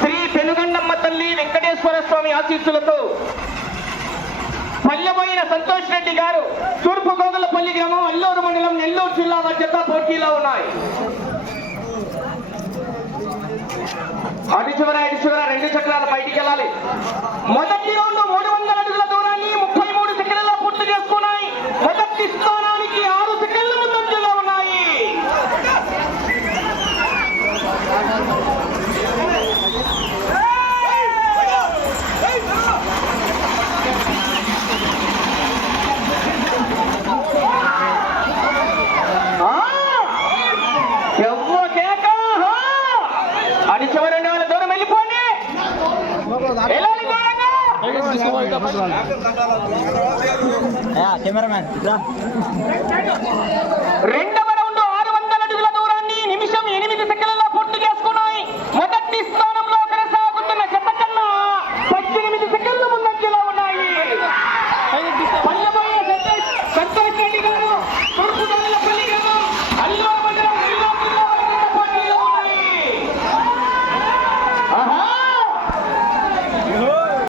శ్రీ పెనుగండమ్మ తల్లి వెంకటేశ్వర స్వామి ఆశీస్సులతో పల్లెపోయిన సంతోష్ రెడ్డి గారు తూర్పు గోగులపల్లి గ్రామం అల్లూరు మండలం నెల్లూరు జిల్లా మధ్యత పోటీలో ఉన్నాయి. అటు చివర ఇటు చివర రెండు చక్రాలు బయటికి వెళ్ళాలి. అటు చివరి రెండు వేల దూరం వెళ్ళిపోండి! కెమెరామ్యాన్